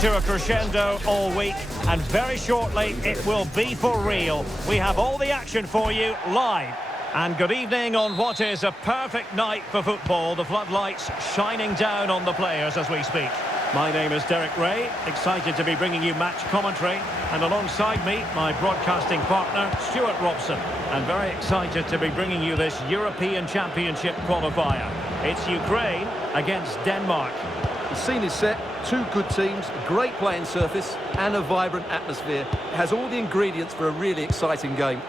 to a crescendo all week, and very shortly it will be for real. We have all the action for you live. And good evening on what is a perfect night for football. The floodlights shining down on the players as we speak. My name is Derek Ray, excited to be bringing you match commentary. And alongside me, my broadcasting partner, Stuart Robson. And very excited to be bringing you this European Championship qualifier. It's Ukraine against Denmark. The scene is set, two good teams, a great playing surface and a vibrant atmosphere. It has all the ingredients for a really exciting game.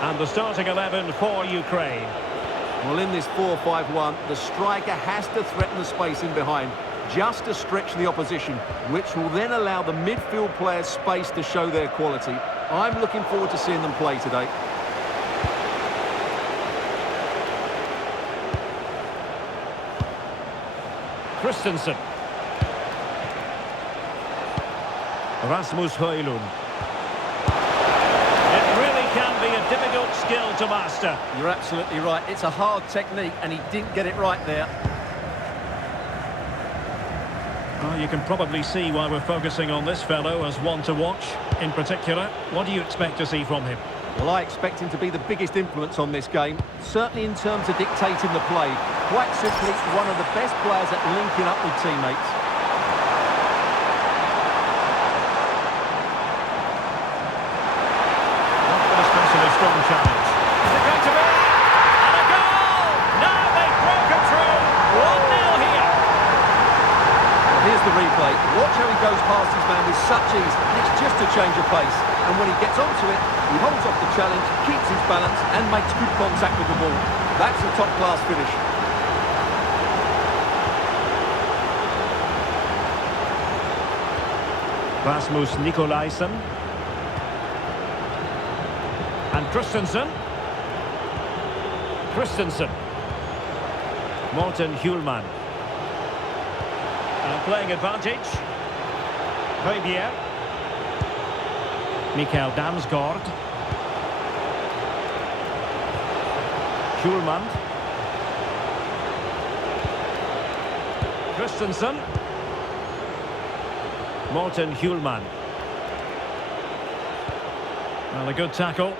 And the starting 11 for Ukraine. Well, in this 4-5-1, the striker has to threaten the space in behind, just to stretch the opposition, which will then allow the midfield players space to show their quality. I'm looking forward to seeing them play today. Christensen. Rasmus Højlund. Can be a difficult skill to master. You're absolutely right. It's a hard technique and he didn't get it right there. Well, you can probably see why we're focusing on this fellow as one to watch. In particular, what do you expect to see from him? Well, I expect him to be the biggest influence on this game, certainly in terms of dictating the play. Quite simply, one of the best players at linking up with teammates. Strong challenge. Is it going to be? And a goal! Now they've broken through. 1-0 here. Here's the replay. Watch how he goes past his man with such ease. It's just a change of pace. And when he gets onto it, he holds off the challenge, keeps his balance and makes good contact with the ball. That's a top-class finish. Rasmus Nikolaisen. And Christensen. Morten Hjulman. And playing advantage. Højbjerg. Mikael Damsgaard. Hjulman. Christensen. Morten Hjulman. Well, a good tackle.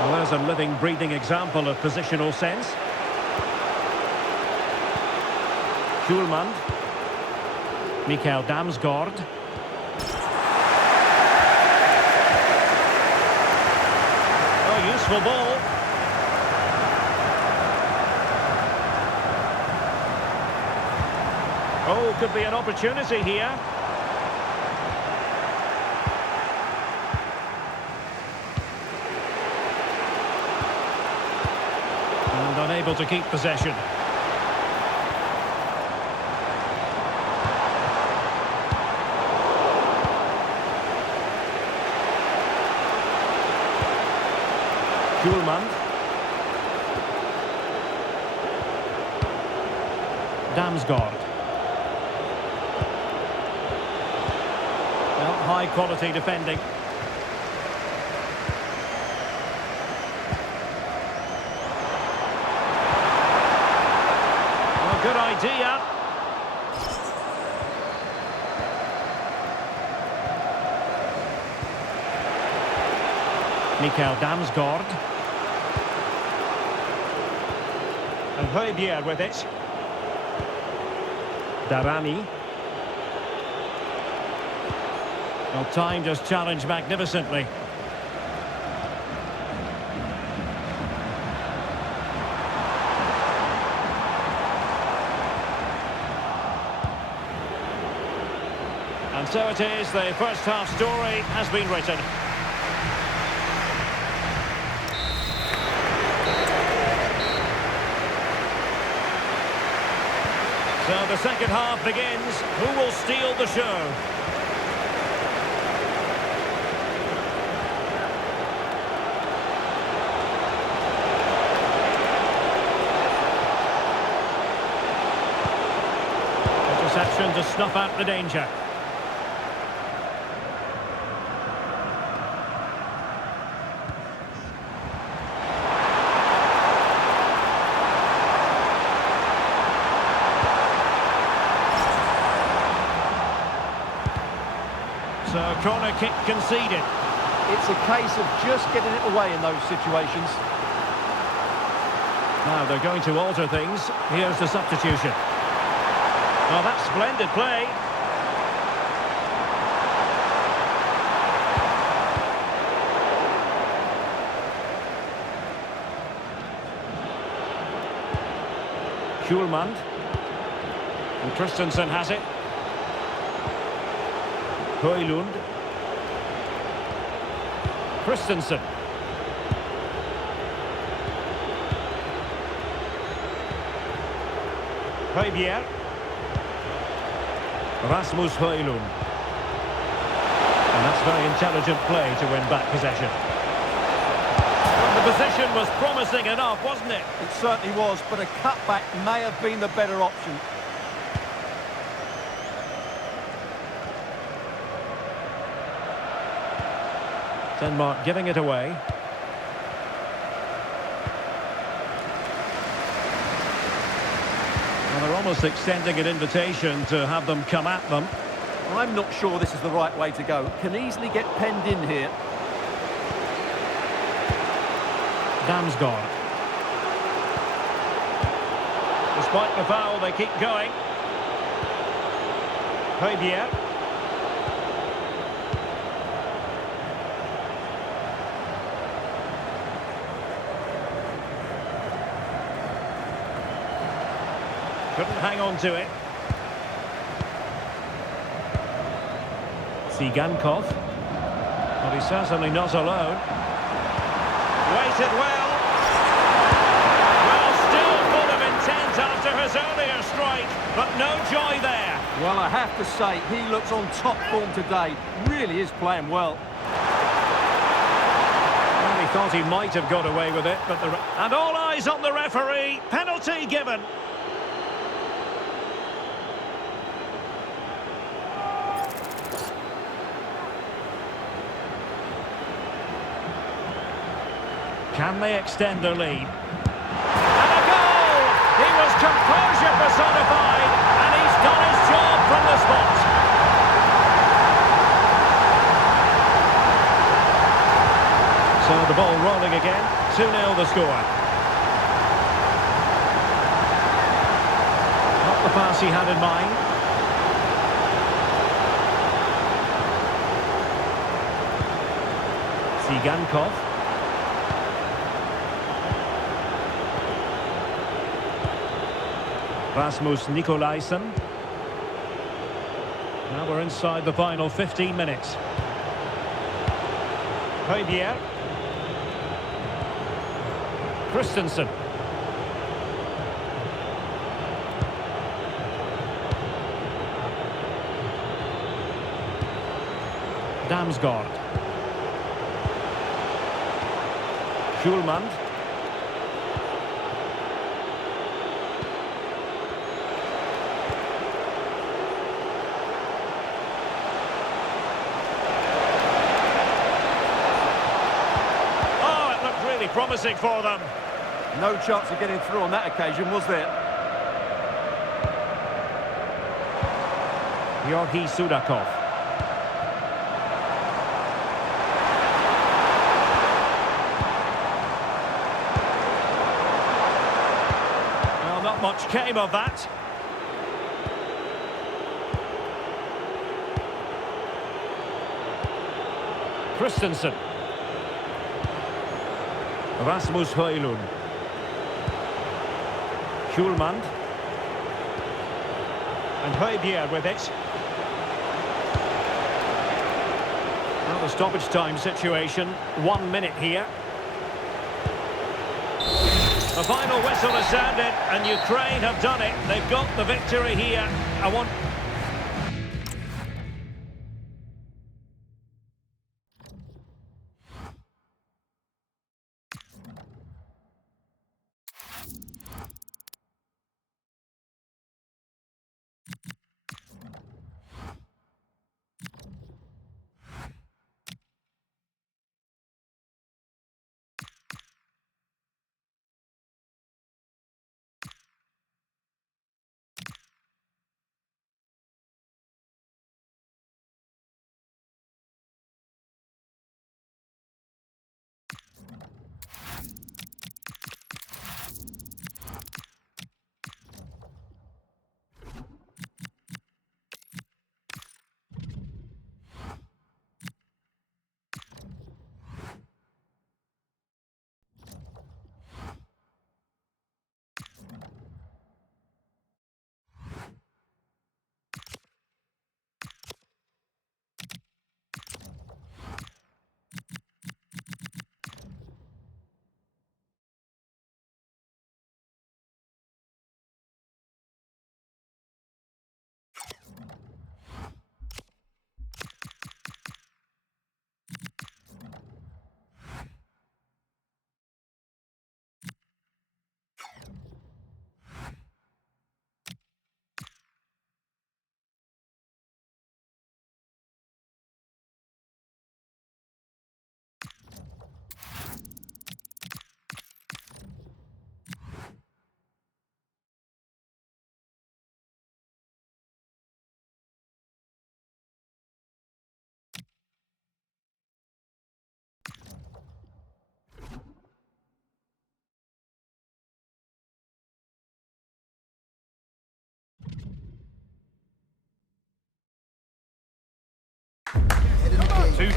Well, there's a living, breathing example of positional sense. Hjulman. Mikael Damsgaard. Oh, useful ball. Oh, could be an opportunity here. And unable to keep possession. Hjulman. Damsgaard. Well, high quality defending. Well, good idea. Mikael Damsgaard. And Højbjerg with it. Darani. Well, timed his challenge magnificently. And so it is, the first half story has been written. So the second half begins. Who will steal the show? position to snuff out the danger. So, corner kick conceded. It's a case of just getting it away in those situations. Now they're going to alter things. Here's the substitution. Oh, that's splendid play. Schulman. And Christensen has it. Højlund. Christensen. Højbjerg. Rasmus Højlund. And that's very intelligent play to win back possession. Well, the position was promising enough, wasn't it? It certainly was, but a cutback may have been the better option. Denmark giving it away. And they're almost extending an invitation to have them come at them. I'm not sure this is the right way to go. Can easily get penned in here. Damsgaard. Despite the foul, they keep going. Højbjerg. Couldn't hang on to it. Tsigankov. But he's certainly not alone. Waited well. Well, still full of intent after his earlier strike, but no joy there. Well, I have to say, he looks on top form today. Really is playing well. Well, he thought he might have got away with it, but and all eyes on the referee. Penalty given. Can they extend their lead? And a goal! He was composure personified, and he's done his job from the spot. So the ball rolling again, 2-0 the score. Not the pass he had in mind. Tsigankov. Rasmus Nikolaisen. Now we're inside the final 15 minutes. Højbjerg. Christensen. Damsgaard. Schulman. Promising for them. No chance of getting through on that occasion, was there? Georgi Sudakov. Well, not much came of that. Christensen. Rasmus Højlund. Schulman. And Højbjerg with it. Now the stoppage time situation. 1 minute here. The final whistle has sounded, and Ukraine have done it. They've got the victory here. I want...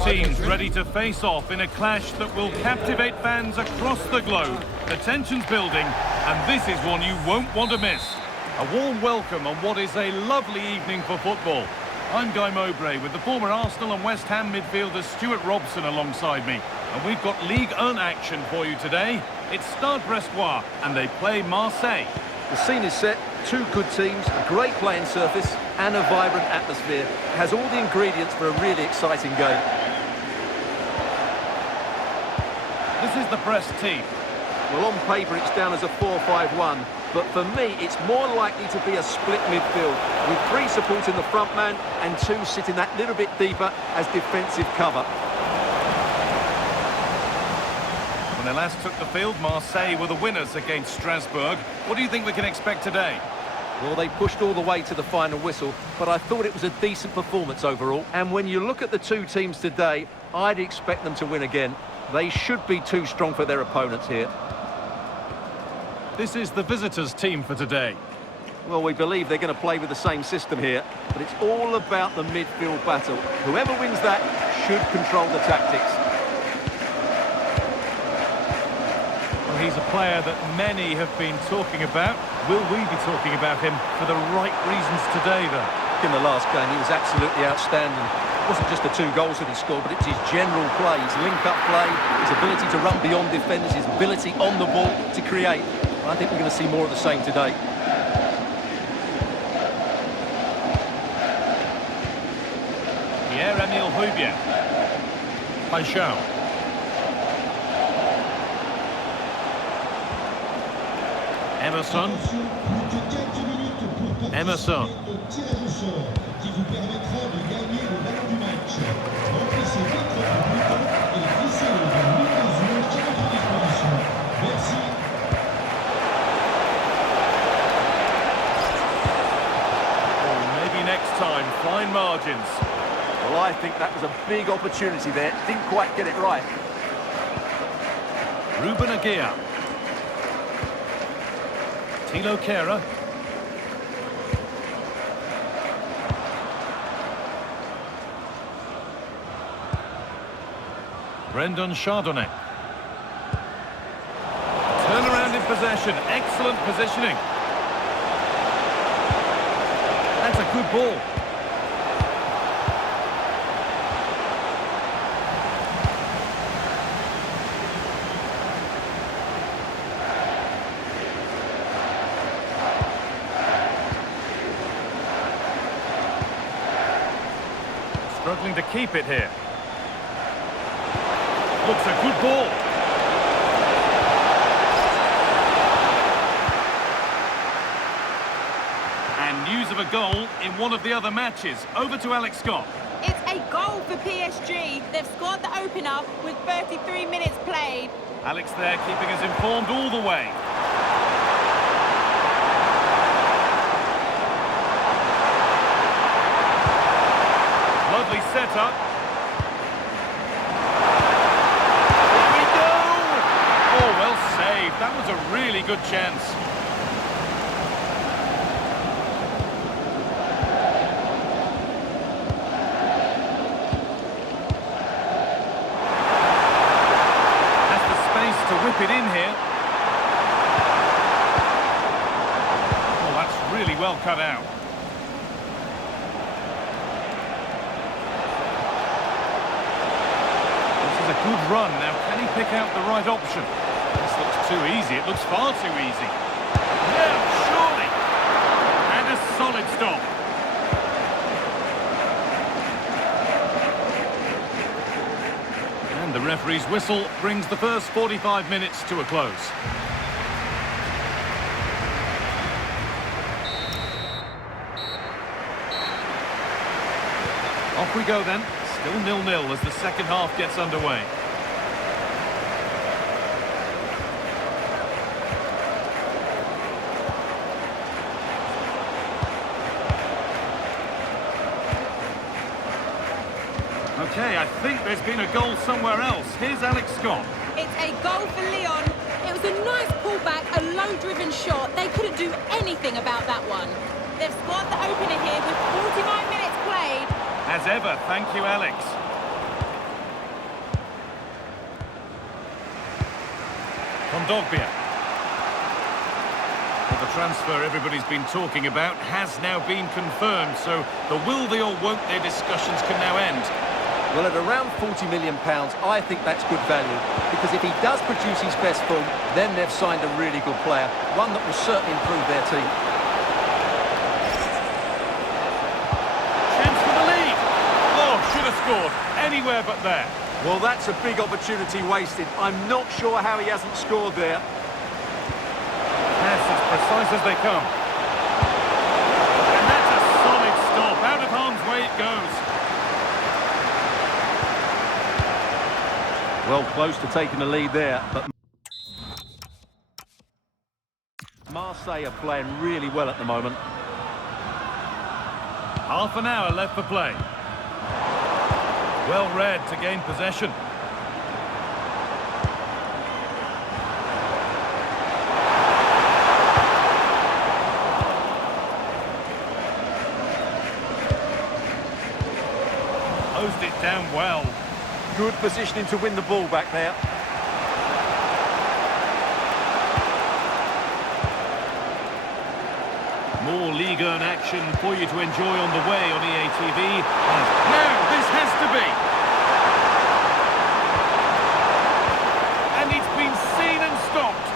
teams ready to face off in a clash that will captivate fans across the globe. The tension's building, and this is one you won't want to miss. A warm welcome on what is a lovely evening for football. I'm Guy Mowbray with the former Arsenal and West Ham midfielder Stuart Robson alongside me. And we've got Ligue 1 action for you today. It's Stade Brestois, and they play Marseille. The scene is set, two good teams, a great playing surface and a vibrant atmosphere. It has all the ingredients for a really exciting game. This is the Brest team. Well, on paper it's down as a 4-5-1, but for me it's more likely to be a split midfield, with three supporting the front man and two sitting that little bit deeper as defensive cover. When they last took the field, Marseille were the winners against Strasbourg. What do you think we can expect today? Well, they pushed all the way to the final whistle, but I thought it was a decent performance overall. And when you look at the two teams today, I'd expect them to win again. They should be too strong for their opponents here. This is the visitors' team for today. Well, we believe they're going to play with the same system here, but it's all about the midfield battle. Whoever wins that should control the tactics. Well, he's a player that many have been talking about. Will we be talking about him for the right reasons today, though? In the last game, he was absolutely outstanding. It wasn't just the 2 goals that he scored, but it's his general play, his link-up play, his ability to run beyond defenders, his ability on the ball to create. I think we're going to see more of the same today. Pierre-Emile Højbjerg. Paixão. Emerson. Emerson. Maybe next time, fine margins. Well, I think that was a big opportunity there. Didn't quite get it right. Ruben Aguirre. Thilo Kehrer. Brendan Chardonnay. Turnaround in possession. Excellent positioning. That's a good ball. Struggling to keep it here. Looks a good ball. And news of a goal in one of the other matches. Over to Alex Scott. It's a goal for PSG. They've scored the opener with 33 minutes played. Alex there keeping us informed all the way. Lovely setup. Here we go! Oh, well saved. That was a really good chance. Has the space to whip it in here. Oh, that's really well cut out. A good run. Now, can he pick out the right option? This looks too easy. It looks far too easy. No, surely. And a solid stop. And the referee's whistle brings the first 45 minutes to a close. Off we go then. Still 0-0 as the second half gets underway. Okay, I think there's been a goal somewhere else. Here's Alex Scott. It's a goal for Lyon. It was a nice pullback, a low-driven shot. They couldn't do anything about that one. They've scored the opener here with 49 minutes played. As ever, thank you, Alex. Kondogbia. Well, the transfer everybody's been talking about has now been confirmed, so the will they or won't they discussions can now end. Well, at around £40 million, I think that's good value, because if he does produce his best form, then they've signed a really good player, one that will certainly improve their team. Chance for the lead. Oh, should have scored. Anywhere but there. Well, that's a big opportunity wasted. I'm not sure how he hasn't scored there. Pass as precise as they come. And that's a solid stop. Out of harm's way it goes. Well, close to taking the lead there, but Marseille are playing really well at the moment. Half an hour left for play. Well read to gain possession. Closed it down well. Good positioning to win the ball back there. More Ligue 1 action for you to enjoy on the way on EA TV. And now this has to be. And it's been seen and stopped.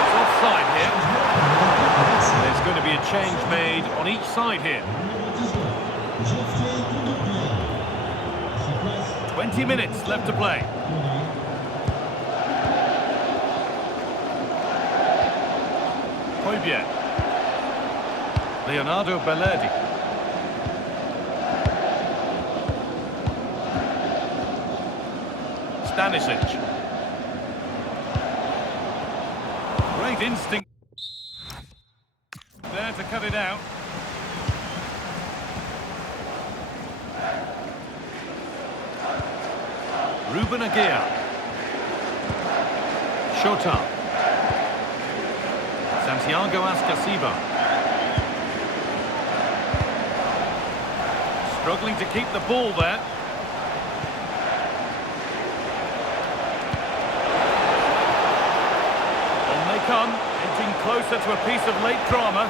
It's offside here. There's going to be a change made on each side here. 20 minutes left to play. Højbjerg. Leonardo Bellardi. Stanisic. Great instinct there to cut it out. Ruben Aguirre. Shota. Santiago Ascasiba. Struggling to keep the ball there. On they come, edging closer to a piece of late drama.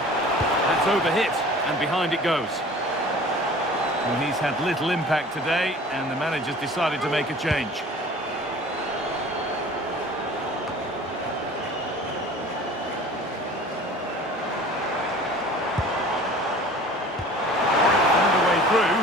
That's overhit, and behind it goes. Well, he's had little impact today, and the manager's decided to make a change. Found a way through.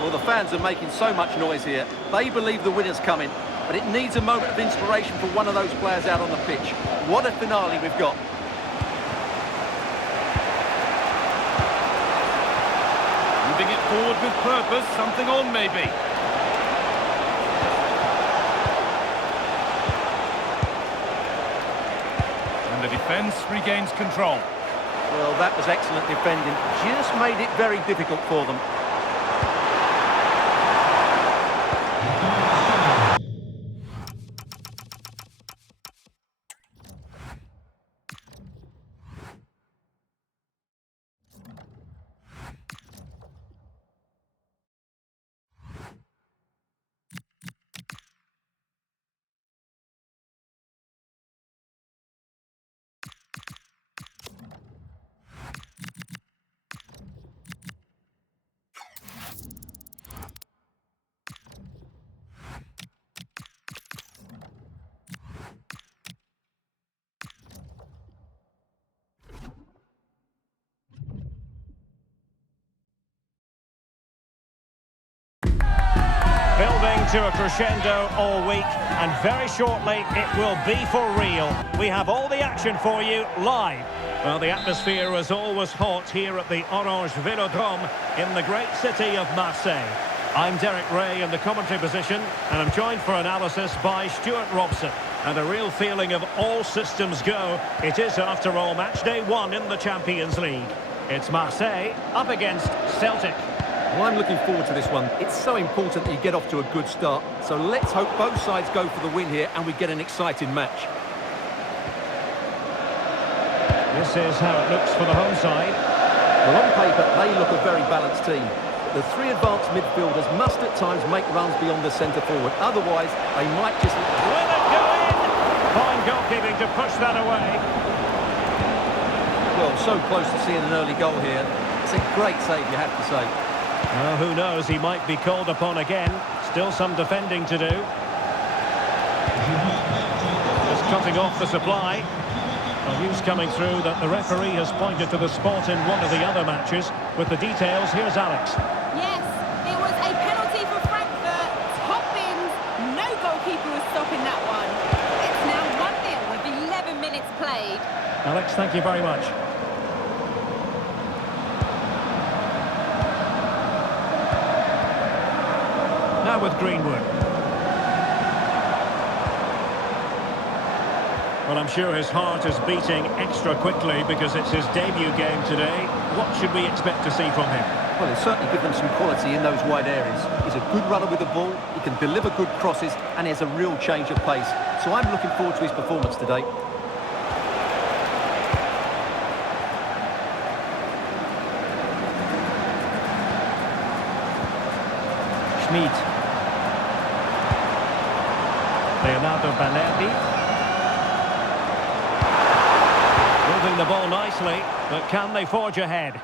Well, the fans are making so much noise here. They believe the winner's coming, but it needs a moment of inspiration for one of those players out on the pitch. What a finale we've got. Moving it forward with purpose, something on maybe. And the defence regains control. Well, that was excellent defending. Just made it very difficult for them. Building to a crescendo all week, and very shortly it will be for real. We have all the action for you live. Well, the atmosphere is always hot here at the Orange Vélodrome in the great city of Marseille. I'm Derek Ray in the commentary position, and I'm joined for analysis by Stuart Robson. And a real feeling of all systems go. It is, after all, match day 1 in the Champions League. It's Marseille up against Celtic. Well, I'm looking forward to this one. It's so important that you get off to a good start. So let's hope both sides go for the win here and we get an exciting match. This is how it looks for the home side. Well, on paper, they look a very balanced team. The three advanced midfielders must at times make runs beyond the centre forward. Otherwise, they might just... Will it go in? Fine goalkeeping to push that away. Well, so close to seeing an early goal here. It's a great save, you have to say. Well, who knows? He might be called upon again. Still some defending to do. Just cutting off the supply. News coming through that the referee has pointed to the spot in one of the other matches. With the details, here's Alex. Yes, it was a penalty for Frankfurt. Top bins. No goalkeeper was stopping that one. It's now 1-0 with 11 minutes played. Alex, thank you very much. Now with Greenwood. Well, I'm sure his heart is beating extra quickly because it's his debut game today. What should we expect to see from him? Well, he's certainly given some quality in those wide areas. He's a good runner with the ball, he can deliver good crosses, and he has a real change of pace. So I'm looking forward to his performance today. Schmid. Leonardo Balerdi. Moving the ball nicely, but can they forge ahead?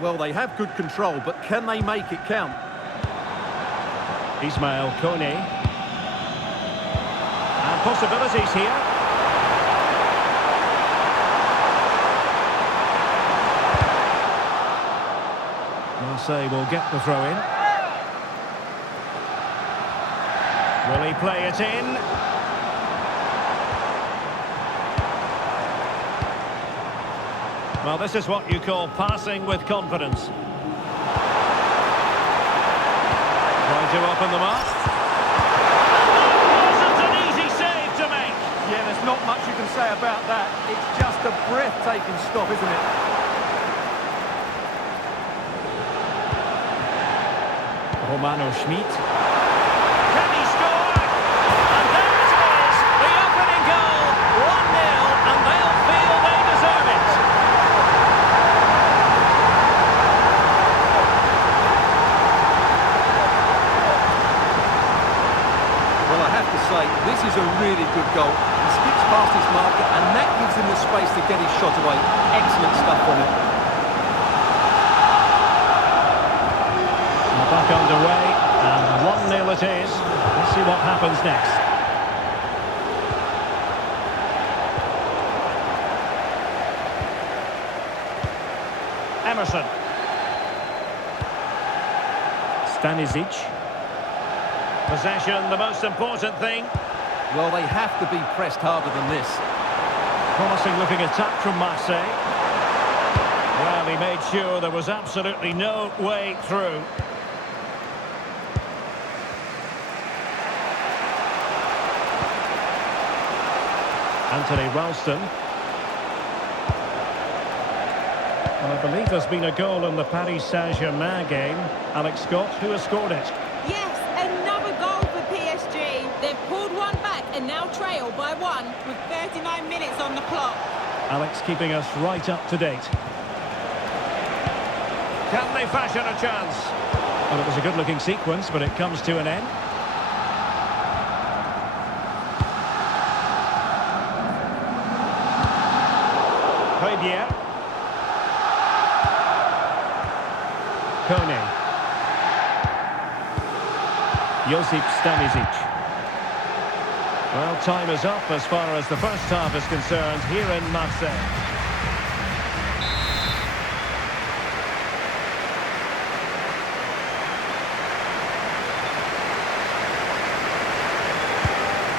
Well, they have good control, but can they make it count? Ismail Kone. And possibilities here. Marseille will get the throw in. Will he play it in? Well, this is what you call passing with confidence. Trying to open them up. Wasn't an easy save to make. Yeah, there's not much you can say about that. It's just a breathtaking stop, isn't it? Romano Schmid. Can he score? And there it is, the opening goal. 1-0, and they'll feel they deserve it. Well, I have to say, this is a really good goal. He skips past his marker, and that gives him the space to get his shot away. Excellent stuff from him. Back underway, and 1-0 it is. Let's see what happens next. Emerson. Stanisic. Possession, the most important thing. Well, they have to be pressed harder than this. Promising looking attack from Marseille. Well, he made sure there was absolutely no way through. Anthony Ralston. Well, I believe there's been a goal in the Paris Saint-Germain game. Alex Scott, who has scored it? Yes, another goal for PSG. They've pulled one back and now trail by one with 39 minutes on the clock. Alex keeping us right up to date. Can they fashion a chance? Well, it was a good-looking sequence, but it comes to an end. Karьera. Kone. Josip Stanisic. Well, time is up as far as the first half is concerned here in Marseille.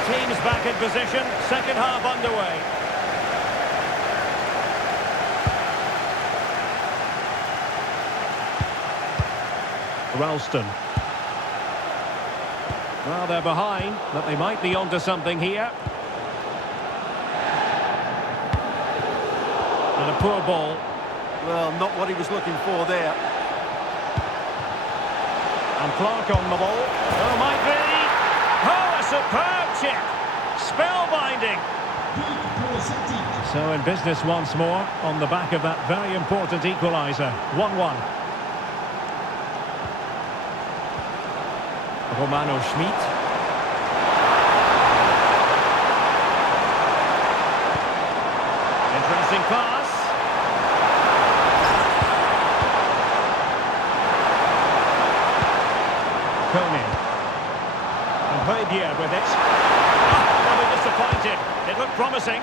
Teams back in position, second half underway. Ralston. Well, they're behind, but they might be onto something here. And a poor ball. Well, not what he was looking for there. And Clark on the ball. Oh, might be. Oh, a superb chip. Spellbinding. So in business once more on the back of that very important equaliser. 1-1. Romano Schmidt. Interesting pass. Kone. And Højbjerg with it. Rather disappointed. It looked promising.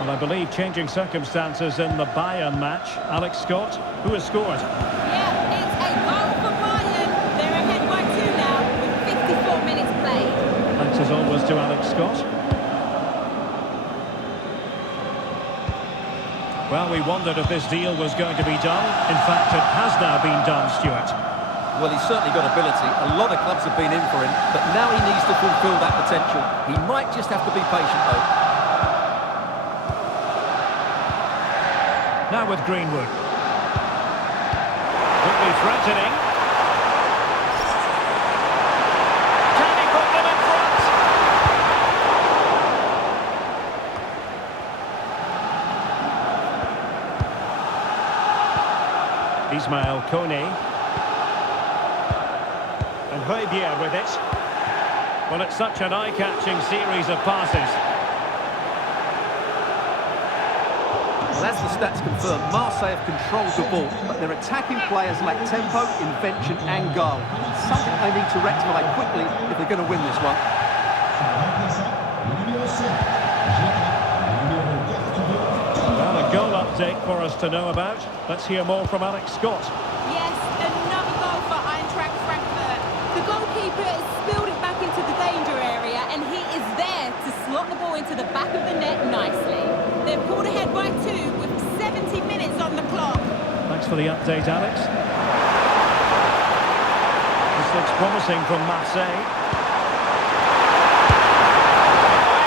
Well, I believe changing circumstances in the Bayern match. Alex Scott, who has scored? Yeah, it's a goal for Bayern. They're ahead by 2 now with 54 minutes played. Thanks as always to Alex Scott. Well, we wondered if this deal was going to be done. In fact, it has now been done, Stuart. Well, he's certainly got ability. A lot of clubs have been in for him, but now he needs to fulfil that potential. He might just have to be patient, though. Now with Greenwood. Could be threatening. Can he put them in front? Ismail Kone. And Højbjerg with it. Well, it's such an eye-catching series of passes. Well, as the stats confirm, Marseille have controlled the ball, but their attacking players lack tempo, invention and guile. Something they need to rectify quickly if they're going to win this one. Well, a goal update for us to know about. Let's hear more from Alex Scott. Yes, another goal for Eintracht Frankfurt. The goalkeeper has spilled it back into the danger area, and he is there to slot the ball into the back of the net nicely. They're pulled ahead by 2 with 70 minutes on the clock. Thanks for the update, Alex. This looks promising from Marseille.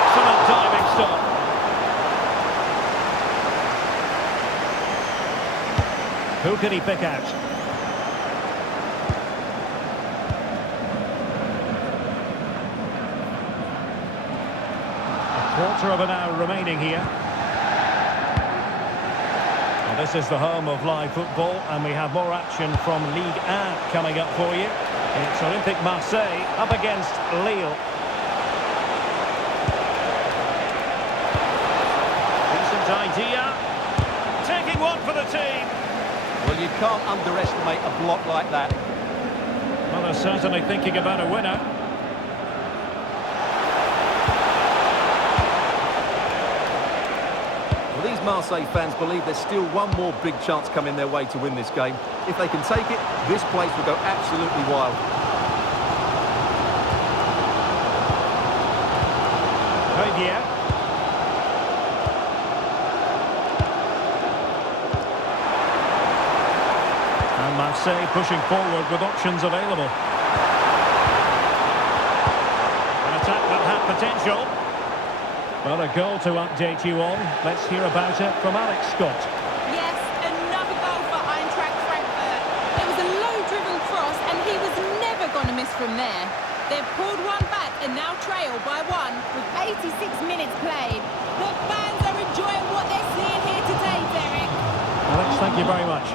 Excellent diving stop. Who can he pick out? A quarter of an hour remaining here. Well, this is the home of live football, and we have more action from Ligue 1 coming up for you. It's Olympique Marseille up against Lille. Decent idea. Taking one for the team. Well, you can't underestimate a block like that. Well, they're certainly thinking about a winner. Well, these Marseille fans believe there's still one more big chance coming their way to win this game. If they can take it, this place will go absolutely wild. Højbjerg. And Marseille pushing forward with options available. An attack that had potential. Well, a goal to update you on. Let's hear about it from Alex Scott. Yes, another goal for Eintracht Frankfurt. It was a low-driven cross, and he was never going to miss from there. They've pulled one back and now trail by 1 with 86 minutes played. The fans are enjoying what they're seeing here today, Derek. Alex, thank you very much.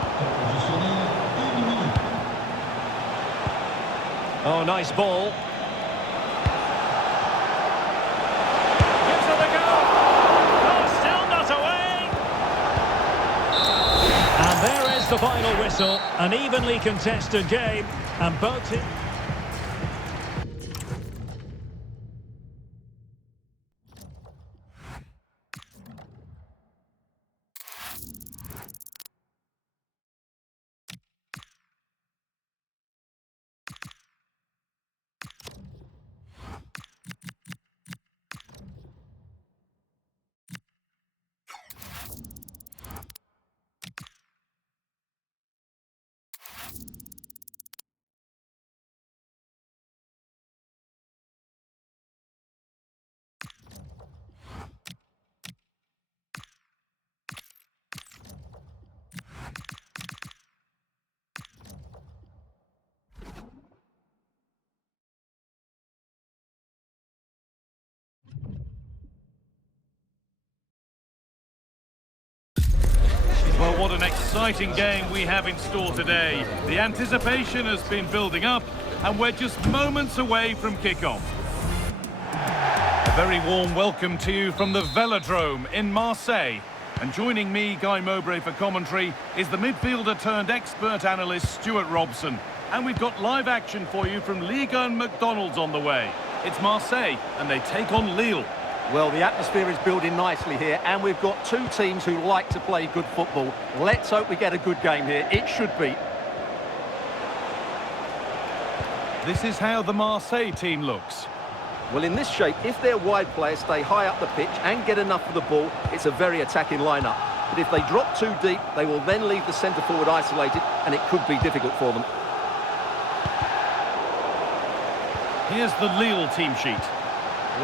Oh, nice ball. Gives it a go. Oh, still not away. And there is the final whistle. An evenly contested game. And both teams... exciting game we have in store today. The anticipation has been building up, and we're just moments away from kickoff. A very warm welcome to you from the Velodrome in Marseille. And joining me, Guy Mowbray, for commentary is the midfielder turned expert analyst Stuart Robson. And we've got live action for you from Ligue 1 McDonald's on the way. It's Marseille, and they take on Lille. Well, the atmosphere is building nicely here, and we've got two teams who like to play good football. Let's hope we get a good game here. It should be. This is how the Marseille team looks. Well, in this shape, if their wide players stay high up the pitch and get enough of the ball, it's a very attacking lineup. But if they drop too deep, they will then leave the centre-forward isolated, and it could be difficult for them. Here's the Lille team sheet.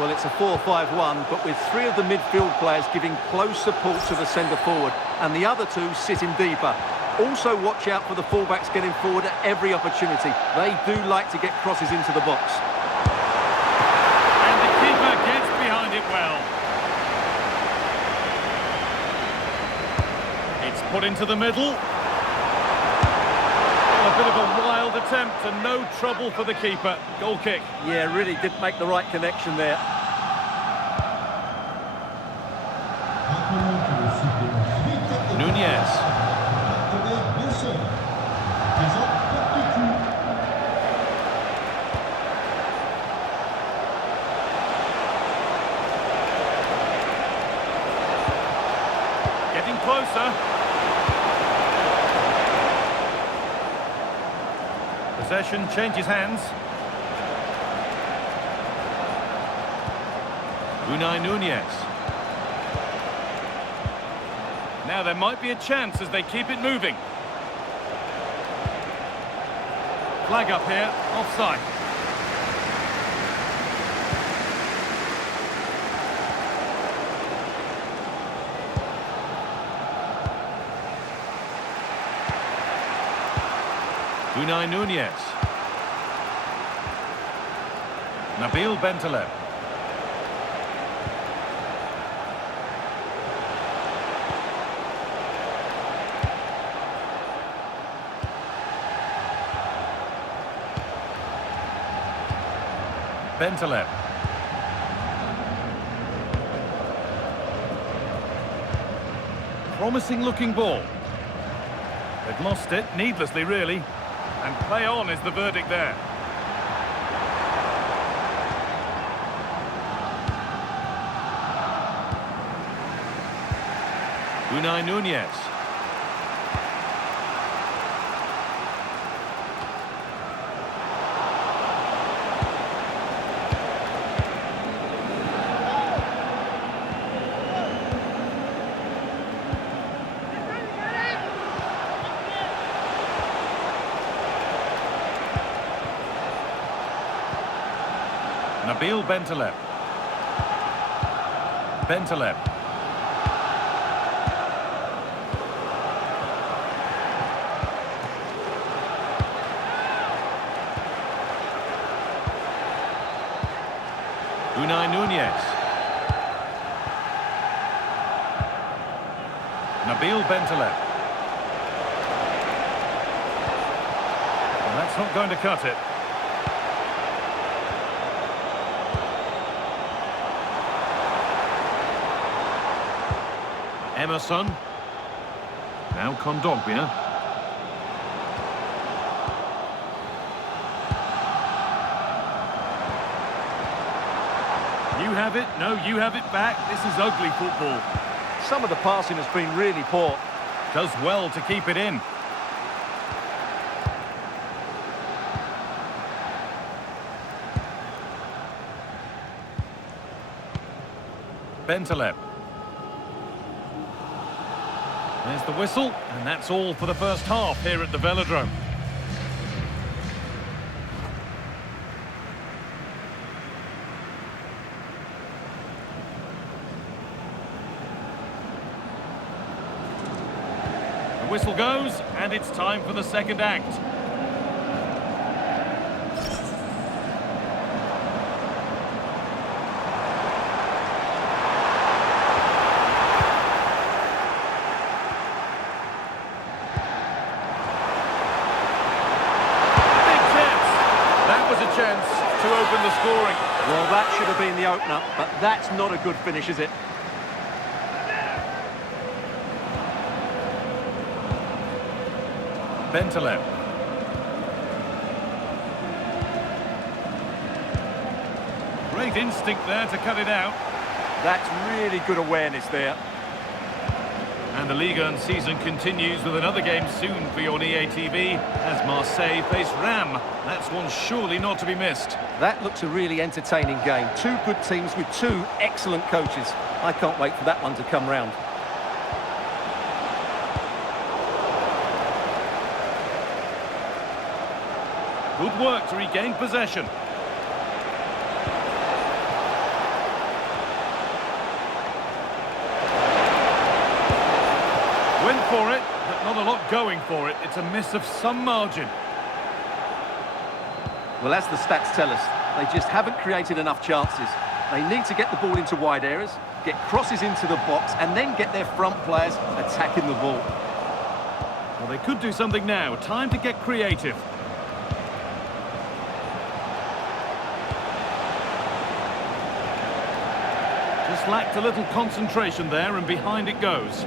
Well, it's a 4-5-1, but with three of the midfield players giving close support to the centre-forward, and the other two sitting deeper. Also watch out for the fullbacks getting forward at every opportunity. They do like to get crosses into the box. And the keeper gets behind it well. It's put into the middle. A bit of a wild attempt and no trouble for the keeper. Goal kick. Yeah, really did make the right connection there. Nunez. Getting closer. Possession changes hands. Unai Nunez. Now there might be a chance as they keep it moving. Flag up here, offside. Unai Nunez. Nabil Bentaleb. Bentaleb. Promising looking ball. They've lost it, needlessly really. And play on is the verdict there. Unai Nunez. Nabil Bentaleb. Bentaleb. Unai Nunez. Nabil Bentaleb. Well, that's not going to cut it. Emerson. Now Kondogbia. You have it, no, you have it back. This is ugly football. Some of the passing has been really poor. Does well to keep it in. Bentaleb. There's the whistle, and that's all for the first half here at the Velodrome. The whistle goes, and it's time for the second act. the scoring. Well, that should have been the opener, but that's not a good finish, is it? Bentaleb. Great instinct there to cut it out. That's really good awareness there. And the Ligue 1 season continues with another game soon for your EA TV as Marseille face Ram. That's one surely not to be missed. That looks a really entertaining game. Two good teams with two excellent coaches. I can't wait for that one to come round. Good work to regain possession. Went for it, but not a lot going for it. It's a miss of some margin. Well, as the stats tell us, they just haven't created enough chances. They need to get the ball into wide areas, get crosses into the box, and then get their front players attacking the ball. Well, they could do something now. Time to get creative. Just lacked a little concentration there, and behind it goes.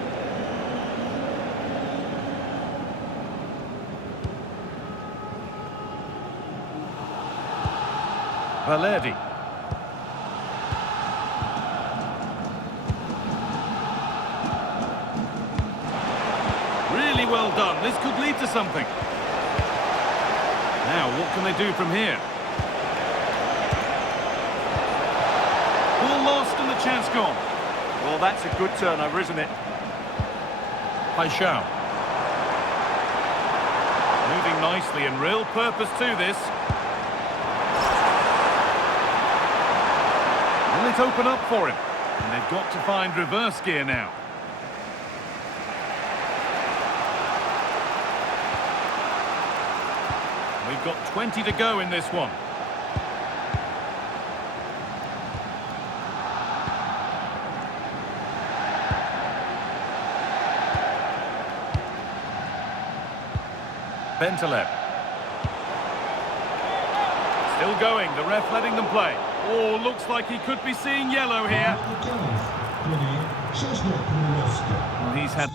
Valerdi. Really well done. This could lead to something. Now, what can they do from here? Ball lost and the chance gone. Well, that's a good turnover, isn't it? Paixão. Moving nicely and real purpose to this. Will it open up for him? And they've got to find reverse gear now. We've got 20 to go in this one. Bentaleb. Still going, the ref letting them play. Oh, looks like he could be seeing yellow here. Well, he's had